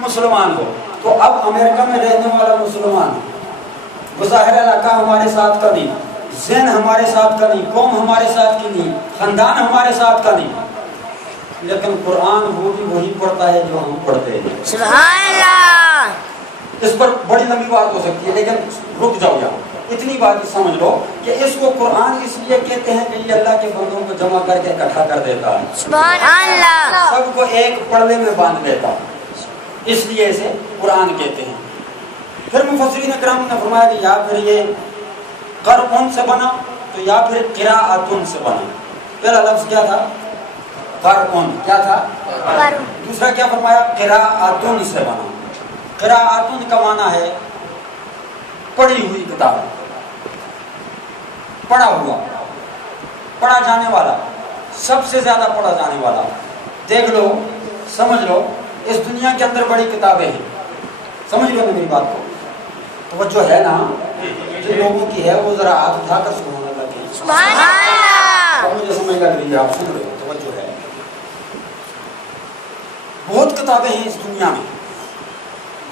مسلمان ہو تو اب امریکہ میں رہنے والا مسلمان بظاہر علاقہ ہمارے ساتھ کا نہیں، ذہن ہمارے ساتھ کا نہیں، قوم ہمارے ساتھ کی نہیں، خاندان ہمارے ساتھ کا نہیں، لیکن قرآن وہ بھی وہی پڑھتا ہے جو ہم پڑھتے ہیں. سبحان اللہ. اس پر بڑی لمبی بات ہو سکتی ہے لیکن رک جاؤ یہاں. اتنی بات سمجھ لو کہ اس کو قرآن اس لیے کہتے ہیں کہ یہ اللہ کے بندوں کو جمع کر کے اکٹھا کر دیتا ہے، سبحان اللہ. سب کو ایک پردے میں باندھ دیتا ہے، اس لیے اسے قرآن کہتے ہیں. پھر مفسرین اکرام نے فرمایا کہ یا پھر یہ قرآن سے بنا تو یا پھر قراءتن سے بنا. پہلا لفظ کیا تھا؟ قرآن. کیا تھا؟ دوسرا کیا فرمایا؟ قراءتن سے بنا. قراءتن کا معنی ہے پڑھی ہوئی کتاب، پڑھا ہوا، پڑھا جانے والا، سب سے زیادہ پڑھا جانے والا. دیکھ لو، سمجھ لو، اس دنیا کے اندر بڑی کتابیں ہیں، سمجھ لو میری بات کو. توجہ ہے نا؟ جو لوگوں کی ہے وہ ذرا ہاتھ اٹھا کر سبحان اللہ کہیں. سبحان اللہ. اب مجھے سمجھ لگ رہی ہے، آپ سن رہے ہو، توجہ ہے. بہت کتابیں ہیں اس دنیا میں.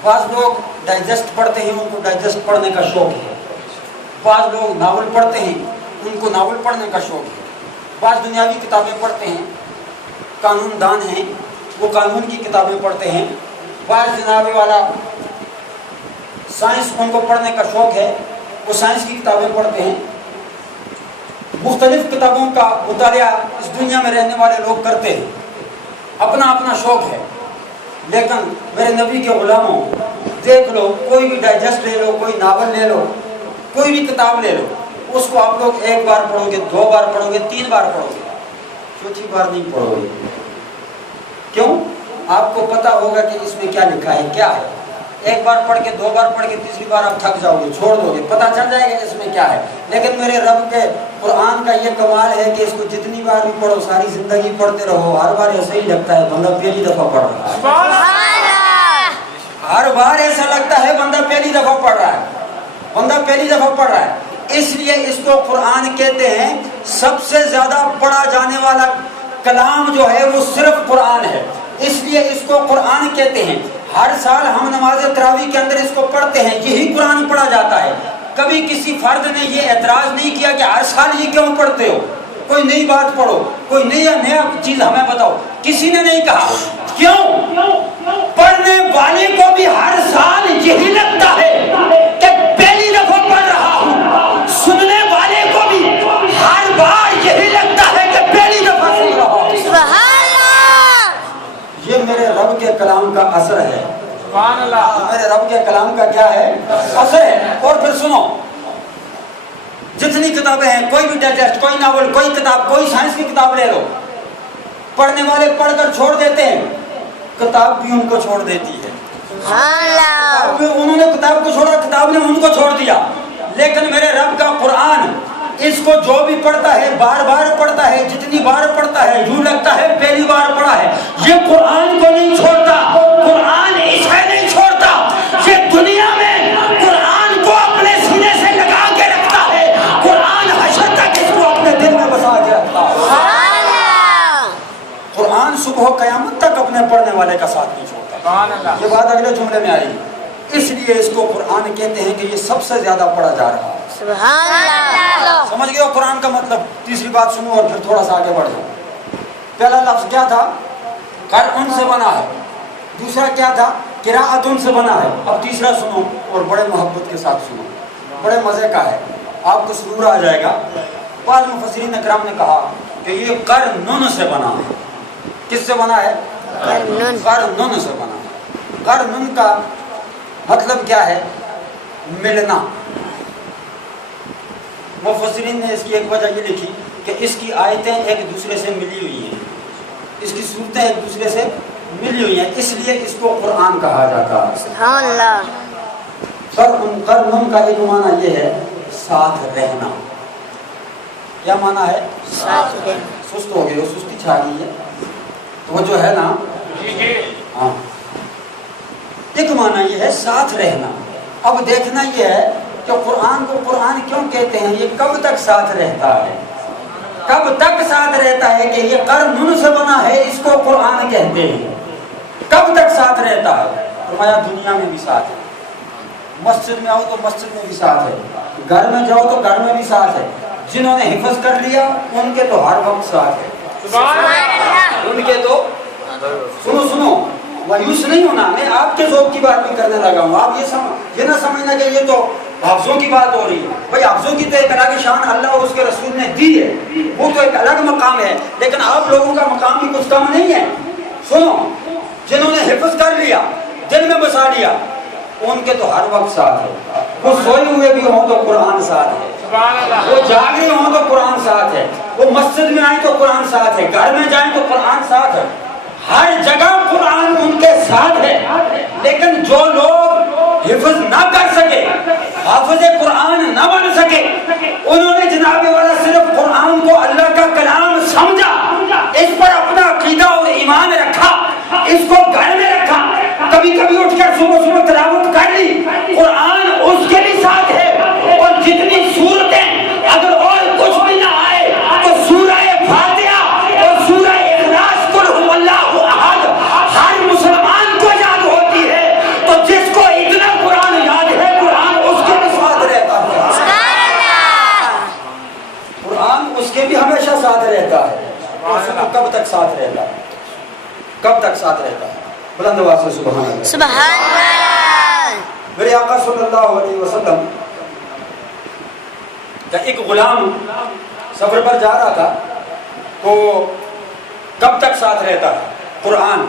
بعض لوگ ڈائجسٹ پڑھتے ہیں، ان کو ڈائجسٹ پڑھنے کا شوق ہے. بعض لوگ ناول پڑھتے ہیں، ان کو ناول پڑھنے کا شوق ہے. بعض دنیاوی کتابیں پڑھتے ہیں، قانون دان ہیں وہ قانون کی کتابیں پڑھتے ہیں. بعض جناب والا سائنس ان کو پڑھنے کا شوق ہے، وہ سائنس کی کتابیں پڑھتے ہیں. مختلف کتابوں کا مطالعہ اس دنیا میں رہنے والے لوگ کرتے ہیں، اپنا اپنا شوق ہے. لیکن میرے نبی کے غلاموں، دیکھ لو، کوئی بھی ڈائجسٹ لے لو، کوئی ناول لے لو، کوئی بھی کتاب لے لو، اس کو آپ لوگ ایک بار پڑھو گے، دو بار پڑھو گے، تین بار پڑھو گے، چوتھی بار نہیں پڑھو گے. کیوں؟ آپ کو پتا ہوگا کہ اس میں کیا لکھا ہے، کیا ہے. ایک بار پڑھ کے، دو بار پڑھ کے، تیسری بار آپ تھک جاؤ گے، چھوڑ دو گے، پتہ چل جائے گا اس میں کیا ہے. لیکن میرے رب کے قرآن کا یہ کمال ہے کہ اس کو جتنی بار بھی پڑھو، ساری زندگی پڑھتے رہو، ہر بار ایسا ہی لگتا ہے بندہ پہلی دفعہ پڑھ رہا ہے. ہر بار ایسا لگتا ہے بندہ پہلی دفعہ پڑھ رہا ہے، بندہ پہلی دفعہ پڑھ رہا ہے. اس لیے اس کو قرآن کہتے ہیں. سب سے زیادہ پڑھا جانے والا کلام جو ہے وہ صرف قرآن ہے، اس لیے اس کو قرآن کہتے ہیں. ہر سال ہم نماز تراویح کے اندر اس کو پڑھتے ہیں، یہی قرآن پڑھا جاتا ہے. کبھی کسی فرد نے یہ اعتراض نہیں کیا کہ ہر سال یہ کیوں پڑھتے ہو، کوئی نئی بات پڑھو، کوئی نیا چیز ہمیں بتاؤ. کسی نے نہیں کہا. کیوں؟ پڑھنے والے کو بھی ہر سال یہی لگتا ہے کہ پہلی دفعہ پڑھ رہا ہوں. سننے والے کو بھی ہر بار یہی لگتا ہے کہ پہلی دفعہ سن رہا ہوں. یہ میرے رب کے کلام کا اثر ہے. سبحان اللہ. میرے رب کے کلام کا کیا ہے؟ اثر ہے. اور پھر سنو، جتنی کتابیں ہیں، کوئی بھی ڈائجسٹ، کوئی ناول، کوئی کتاب، کوئی سائنس کی کتاب لے لو، پڑھنے والے پڑھ کر چھوڑ دیتے ہیں، کتاب بھی ان کو چھوڑ دیتی ہے. انہوں نے کتاب کو چھوڑا، کتاب نے ان کو چھوڑ دیا. لیکن میرے رب کا قرآن اس کو جو بھی پڑھتا ہے بار بار پڑھتا ہے، جتنی بار پڑھتا ہے یوں لگتا ہے پہلی بار پڑھا ہے. یہ قرآن کو نہیں چھوڑتا، قرآن اسے نہیں چھوڑتا. یہ دنیا میں قرآن کو اپنے سینے سے لگا کے رکھتا ہے، قرآن حشر تک اس کو اپنے دل میں بسا کے رکھتا ہے. قرآن صبح قیامت تک اپنے پڑھنے والے کا ساتھ نہیں چھوڑتا. یہ بات اگلے جملے میں آئی. اس لیے اس کو قرآن کہتے ہیں کہ یہ سب سے زیادہ پڑھا جا رہا ہے. سبحان اللہ. سمجھ گئے ہو قرآن کا مطلب؟ تیسری بات سنو اور پھر تھوڑا سا آگے بڑھ جاؤ. پہلا لفظ کیا تھا؟ قرآن سے بنا ہے. دوسرا کیا تھا؟ قراءتن سے بنا ہے. اب تیسرا سنو اور بڑے محبت کے ساتھ سنو، بڑے مزے کا ہے، آپ کو سرور آ جائے گا. بعض مفسرین اکرام نے کہا کہ یہ قرنن سے بنا ہے. کس سے بنا ہے؟ قرنن سے بنا ہے. قرنن کا مطلب کیا ہے؟ ملنا. مفسرین نے اس کی ایک وجہ یہ لکھی کہ اس کی آیتیں ایک دوسرے سے ملی ہوئی ہیں، اس کی صورتیں ایک دوسرے سے ملی ہوئی ہیں، اس لیے اس کو قرآن کہا جاتا ہے. سبحان اللہ. قرآن کا ایک معنی یہ ہے ساتھ رہنا. کیا معنی ہے؟ ساتھ رہنا. سست ہو گئے ہو، سستی چھا گئی ہے، تو جو ہے نا، ہاں، ایک معنی یہ ہے ساتھ رہنا. اب دیکھنا یہ ہے کہ قرآن کو قرآن کیوں کہتے ہیں، یہ کب تک ساتھ رہتا ہے، کب تک ساتھ رہتا ہے کہ یہ قرنن سے بنا ہے، اس کو قرآن کہتے ہیں. کب تک ساتھ رہتا ہے؟ فرمایا دنیا میں بھی ساتھ ہے، مسجد میں آؤ تو مسجد میں بھی ساتھ ہے، گھر میں جاؤ تو گھر میں بھی ساتھ ہے۔ جنہوں نے حفظ کر لیا ان کے تو ہر وقت ساتھ ہے، ان کے تو سنو مایوس نہیں ہونا، میں آپ کے ذوق کی بات بھی کرنے لگا ہوں، آپ یہ نہ سمجھنا کہ یہ تو حافظوں کی بات ہو رہی ہے۔ بھائی حافظوں کی تو ایک الگ شان اللہ اور اس کے رسول نے دی ہے، وہ تو ایک الگ مقام ہے، لیکن آپ لوگوں کا مقام بھی کچھ کم نہیں ہے۔ سنو، جنہوں نے حفظ کر لیا، دل میں بسا لیا، ان کے تو ہر وقت ساتھ ہے، وہ سوئے ہوئے بھی ہوں تو قرآن ساتھ ہے، وہ جاگ رہے ہوں تو قرآن ساتھ ہے، وہ مسجد میں آئیں تو قرآن ساتھ ہے، گھر میں جائیں تو قرآن ساتھ ہے، ہر جگہ قرآن ان کے ساتھ ہے۔ لیکن جو لوگ حفظ نہ کر سکے، حافظ قرآن نہ بن سکے، انہوں نے جناب والا صرف قرآن کو اللہ کا کلام سمجھا، اس پر اپنا عقیدہ اور ایمان رکھا، اس کو گھر میں رکھا، کبھی کبھی اٹھ کر صبح تلاوت کر لی، قرآن اس کے بھی ساتھ ہے۔ اور جتنی سورتیں اگر اور کچھ بھی نہ آئے تو سورہ فاتحہ اور سورہ اخلاص قل هو اللہ احد ہر مسلمان کو یاد ہوتی ہے، تو جس کو اتنا قرآن یاد ہے قرآن اس کے بھی ساتھ رہتا ہے، قرآن اس کے بھی ہمیشہ ساتھ رہتا ہے۔ کب تک ساتھ رہتا ہے؟ کب تک ساتھ رہتا ہے؟ بلند آواز سے سبحان اللہ، سبحان اللہ۔ میرے آقا صلی اللہ علیہ وسلم جب ایک غلام سفر پر جا رہا تھا تو کب تک ساتھ رہتا ہے؟ قرآن،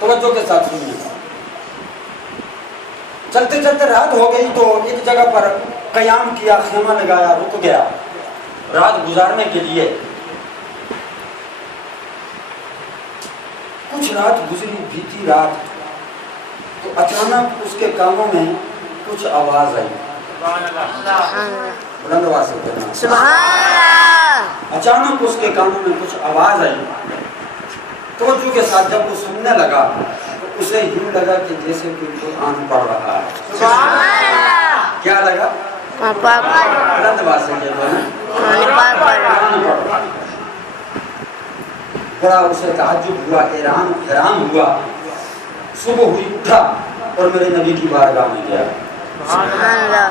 توجہ کے ساتھ سنیے۔ چلتے چلتے رات ہو گئی تو ایک جگہ پر قیام کیا، خیمہ لگایا، رک گیا رات گزارنے کے لیے۔ کچھ رات گزری، بیتی رات، تو اچانک اس کے کانوں میں کچھ آواز آئی، بلند آواز سے کہنا، سبحان اللہ۔ اچانک اس کے کانوں میں کچھ آواز آئی، توجہ کے ساتھ جب وہ سننے لگا تو اسے یوں لگا کہ جیسے کوئی قرآن پڑھ رہا ہے۔ سبحان اللہ۔ کیا لگا؟ بلند آواز سے کہنا، قرآن پڑھ رہا ہے۔ بڑا اسے تعجب ہوا، حیران ہوا، صبح ہوئی، اٹھا اور میرے نبی کی بارگاہ میں گیا۔ سبحان اللہ۔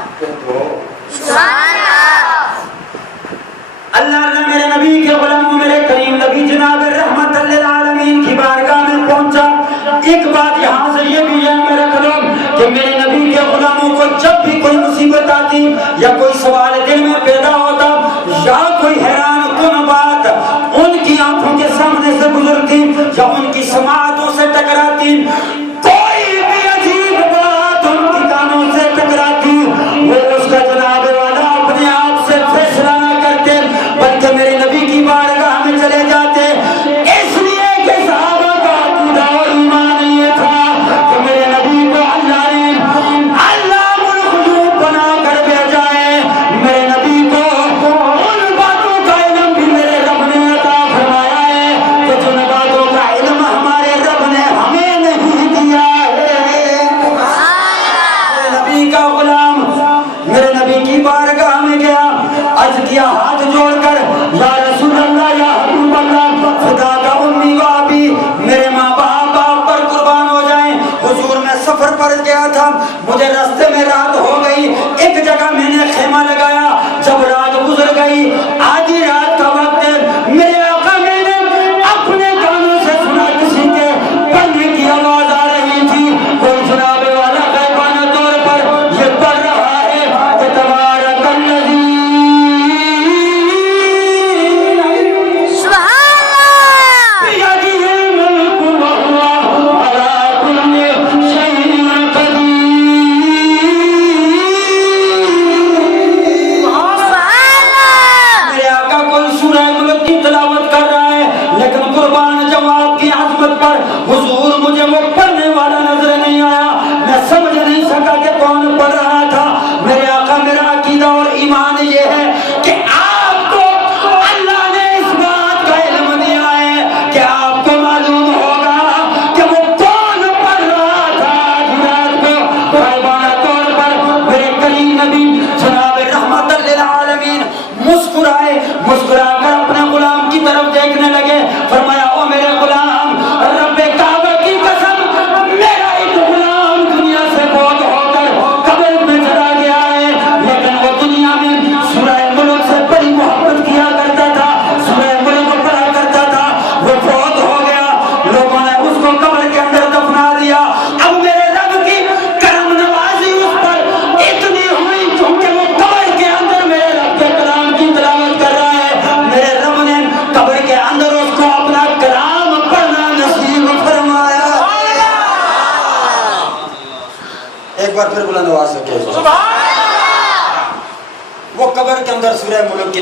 سبحان اللہ اللہ میرے نبی کے غلام، میرے کریم نبی جناب رحمت للعالمین کی بارگاہ میں پہنچا۔ ایک بات یہاں سے یہ بھی ہے میرے قلب کہ میرے نبی کے غلاموں کو جب بھی کوئی مصیبت آتی یا کوئی سوال دل میں پیدا ہوتا یا کوئی حیران کن بات ان کی آنکھوں کے سامنے سے گزرتی یا ان کی سماعتوں سے ٹکراتی، کوئی بھی عجیب بات ان کی کانوں سے ٹکراتی، وہ اس کا جناب والا اپنے آپ سے فیصلہ نہ کرتے بلکہ میرے نبی کی بارگاہ میں چلے جاتے۔ اس لیے کہ صحابہ کا عقیدہ اور ایمان یہ تھا کہ میرے نبی کو اللہ نے علام الغیوب بنا کر بھیجا ہے، میرے نبی کو ان باتوں کا علم بھی میرے رب نے عطا فرمایا ہے کہ جن باتوں کا علم ہمارے رب نے ہمیں نہیں دیا ہے۔ میرے نبی کا غلام میرے نبی کی بارگاہ میں گیا، عرض کیا ہاتھ جوڑ کر، یا رسول اللہ، یا حبیب اللہ، خدا کا امی و ابی، میرے ماں باپ آپ پر قربان ہو جائیں، حضور میں سفر پر گیا تھا، مجھے راستے میں رات ہو گئی، ایک جگہ میں نے خیمہ لگایا، جب رات گزر گئی، آدھی رات کا وقت ہے، میرے آقا میں نے اپنے کانوں سے سنا کسی کے پڑھنے کی آواز آ رہی تھی، کوئی جناب والا غیبانہ طور پر یہ پڑھ رہا ہے کہ تبارک الذی ایک بار پھر بلند آواز سے کہہ دو۔ وہ قبر کے اندر سورہ ملک کی